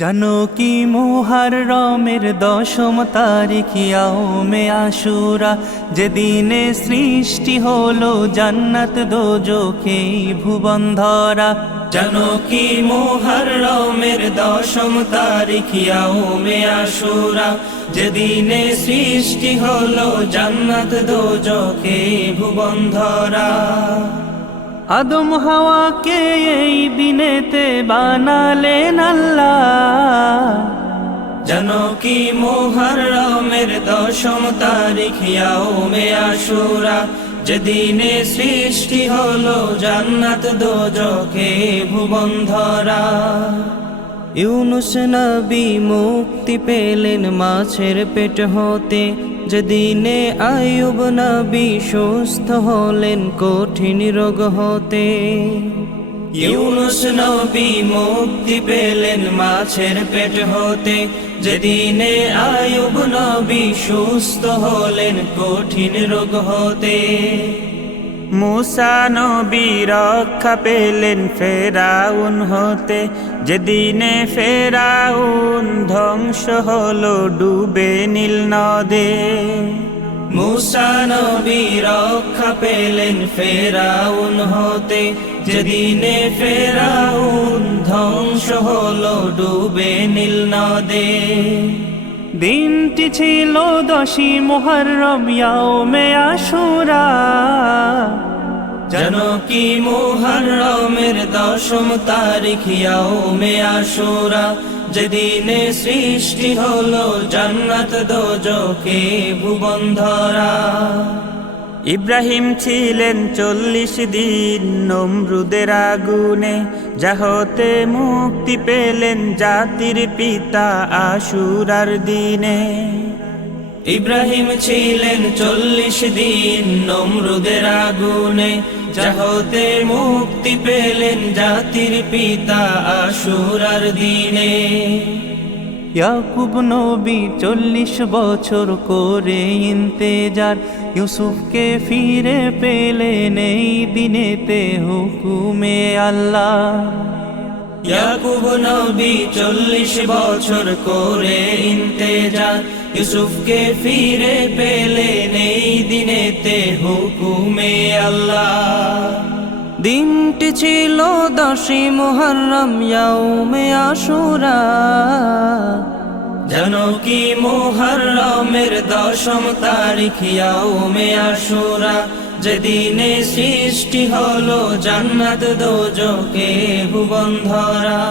জানো কি মুহররমের 10ম তারিখ ইয়াউমে আশুরা, যেদিনে সৃষ্টি হলো জান্নাত দোজখে ভুবন ধরা। জানো কি মুহররমের 10ম তারিখ ইয়াউমে আশুরা, যেদিনে সৃষ্টি হলো জান্নাত দোজখে ভুবন ধরা। আদম হাওয়াকে এই দিনেতে বানালেন আল্লাহ। জানো কি মুহররমের 10ম তারিখ ইয়াউমে আশুরা, যেদিনে সৃষ্টি হলো জান্নাত দোজখে ভুবন ধরা। ইউনুস নবী মুক্তি পেলেন মাছের পেট হতে, যেদিনে আইয়ুব নবী সুস্থ হলেন কঠিন রোগ হতে। ইউনুস নবী মুক্তি পেলেন মাছের পেট হতে, যেদিনে আইয়ুব নবী সুস্থ হলেন কঠিন রোগ হতে। মুসা নবী রক্ষা পেলেন ফেরাউন হতে, যেদিনে ফেরাউন ধ্বংস হলো ডুবে নীল নদে। মুসা নবী রক্ষা পেলেন ফেরাউন হতে, যেদিনে ফেরাউন ধ্বংস হলো ডুবে নীল নদে। দিনটি ছিল 10ই মুহররম ইয়াউমে আশুরা। জানো কি মুহররমের 10ম তারিখ ইয়াউমে আশুরা, যেদিনে সৃষ্টি হলো জান্নাত দোজখে ভুবন ধরা। ইব্রাহিম ছিলেন 40 দিন নমরুদের আগুনে, যাহতে মুক্তি পেলেন জাতির পিতা আশুরার দিনে। ইব্রাহিম ছিলেন 40 দিন নমরুদের আগুনে, যাহতে মুক্তি পেলেন জাতির পিতা আশুরার দিনে। ইয়াকুব নবী 40 বছর করে ইন্তেজার, ইউসুফকে ফিরে পেলেন এই দিনেতে হুকুমে আল্লাহ। ইয়াকুব নবী 40 বছর করে ইন্তেজার, ইউসুফকে ফিরে পেলেন এই দিনেতে হুকুমে আল্লাহ। দিনটি ছিল 10ই মুহররম ইয়াউমে আশুরা। জানো কি মুহররমের 10ম তারিখ ইয়াউমে আশুরা, যেদিনে সৃষ্টি হলো জান্নাত দোজখে ভুবন ধরা।